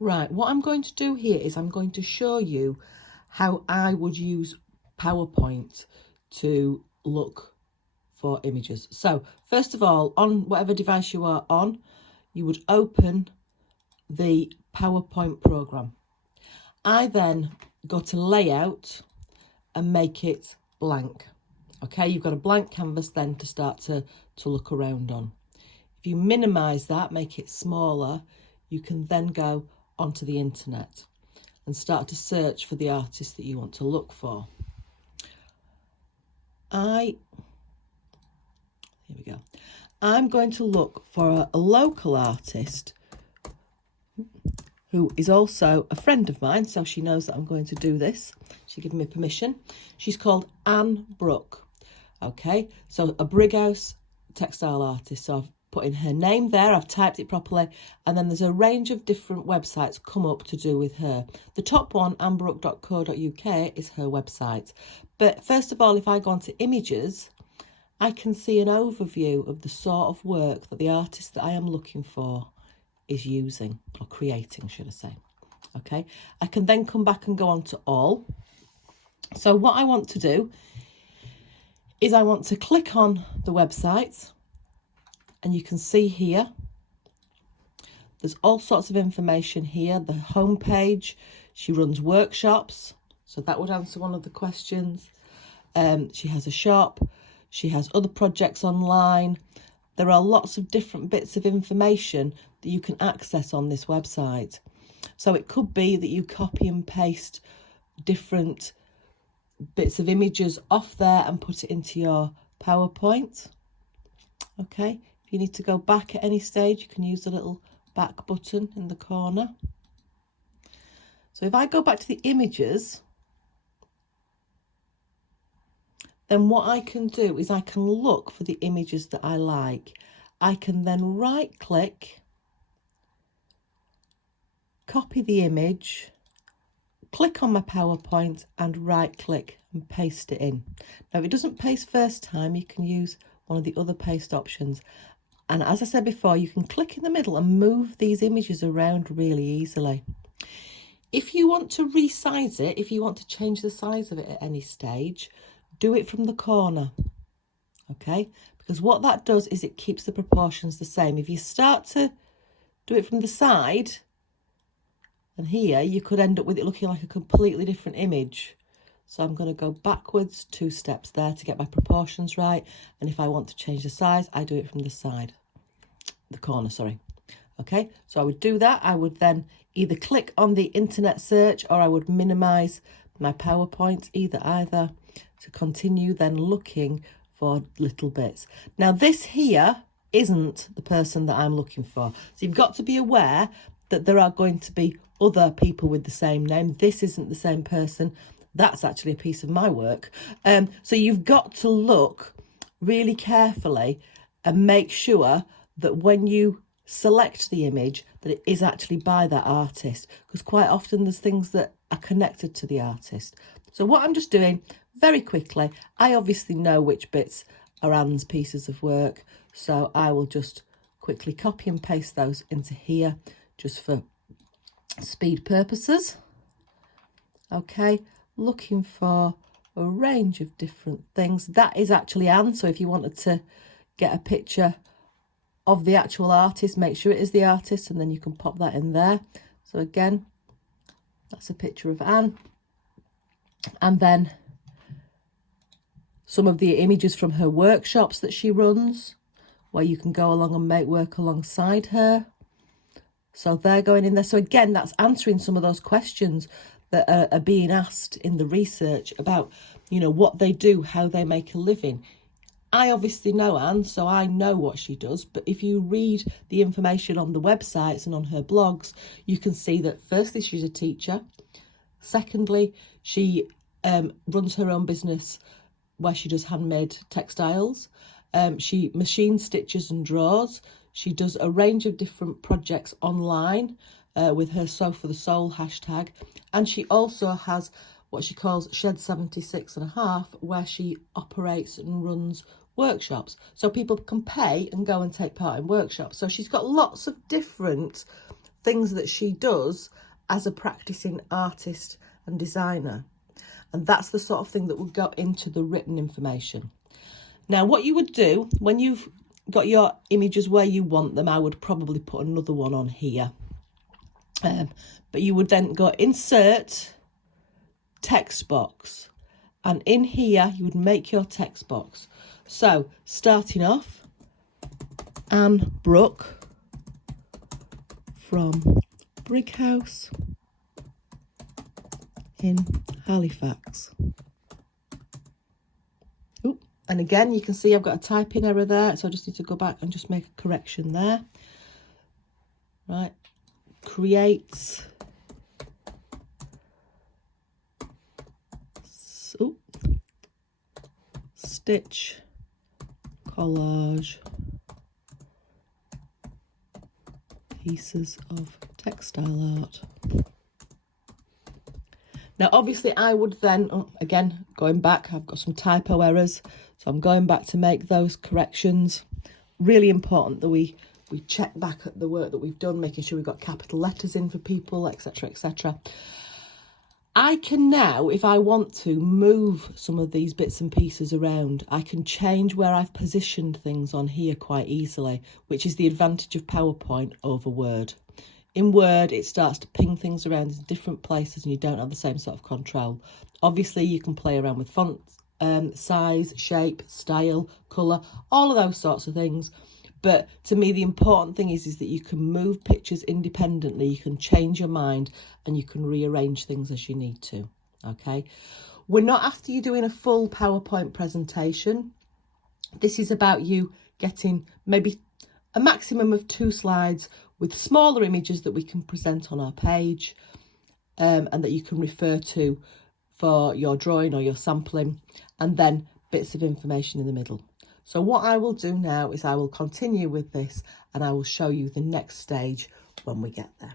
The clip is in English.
Right, what I'm going to do here is I'm going to show you how I would use PowerPoint to look for images. So first of all, on whatever device you are on, you would open the PowerPoint program. I then go to layout and make it blank. Okay, you've got a blank canvas then to start to look around on. If you minimize that, make it smaller, you can then go onto the internet and start to search for the artist that you want to look for. Here we go. I'm going to look for a local artist who is also a friend of mine, so she knows that I'm going to do this. She gave me permission. She's called Anne Brooke. Okay, so a Brighouse textile artist. So I've put in her name there, I've typed it properly, and then there's a range of different websites come up to do with her. The top one, annebrook.co.uk, is her website. But first of all, if I go onto images, I can see an overview of the sort of work that the artist that I am looking for is using, or creating, should I say. Okay, I can then come back and go on to all. So what I want to do is I want to click on the website, and you can see here there's all sorts of information here. The home page, she runs workshops, so that would answer one of the questions. She has a shop, she has other projects online. There are lots of different bits of information that you can access on this website. So it could be that you copy and paste different bits of images off there and put it into your PowerPoint. Okay, if you need to go back at any stage, you can use the little back button in the corner. So if I go back to the images, then what I can do is I can look for the images that I like. I can then right click, copy the image, click on my PowerPoint and right click and paste it in. Now if it doesn't paste first time, you can use one of the other paste options. And as I said before, you can click in the middle and move these images around really easily. If you want to resize it, if you want to change the size of it at any stage, do it from the corner, okay? Because what that does is it keeps the proportions the same. If you start to do it from the side, and here you could end up with it looking like a completely different image. So I'm going to go backwards 2 steps there to get my proportions right. And if I want to change the size, I do it from the side, the corner, sorry. Okay, so I would do that. I would then either click on the internet search or I would minimize my PowerPoint, either, to continue then looking for little bits. Now this here isn't the person that I'm looking for. So you've got to be aware that there are going to be other people with the same name. This isn't the same person. That's actually a piece of my work. So you've got to look really carefully and make sure that when you select the image that it is actually by that artist, because quite often there's things that are connected to the artist. So what I'm just doing very quickly, I obviously know which bits are Anne's pieces of work, so I will just quickly copy and paste those into here just for speed purposes. Okay, looking for a range of different things. That is actually Anne, so if you wanted to get a picture of the actual artist, make sure it is the artist, and then you can pop that in there. So again, that's a picture of Anne. And then some of the images from her workshops that she runs, where you can go along and make work alongside her. So they're going in there. So again, that's answering some of those questions that are being asked in the research about, you know, what they do, how they make a living. I obviously know Anne, so I know what she does. But if you read the information on the websites and on her blogs, you can see that firstly, she's a teacher. Secondly, she runs her own business where she does handmade textiles. She machine stitches and draws. She does a range of different projects online with her Sew for the Soul hashtag. And she also has what she calls Shed 76.5, where she operates and runs workshops. So people can pay and go and take part in workshops. So she's got lots of different things that she does as a practicing artist and designer. And that's the sort of thing that will go into the written information. Now, what you would do when you've got your images where you want them, I would probably put another one on here. But you would then go insert text box, and in here you would make your text box. So starting off, Anne Brooke from Brighouse in Halifax. Ooh, and again you can see I've got a typing error there, so I just need to go back and just make a correction there. Right, create stitch collage pieces of textile art. Now obviously I would then, again going back, I've got some typo errors, so I'm going back to make those corrections. Really important that we check back at the work that we've done, making sure we've got capital letters in for people, etc, etc. I can now, if I want to, move some of these bits and pieces around. I can change where I've positioned things on here quite easily, which is the advantage of PowerPoint over Word. In Word, it starts to ping things around in different places and you don't have the same sort of control. Obviously, you can play around with font size, shape, style, colour, all of those sorts of things. But to me, the important thing is that you can move pictures independently, you can change your mind and you can rearrange things as you need to, okay? We're not after you doing a full PowerPoint presentation. This is about you getting maybe a maximum of 2 slides with smaller images that we can present on our page and that you can refer to for your drawing or your sampling, and then bits of information in the middle. So what I will do now is I will continue with this and I will show you the next stage when we get there.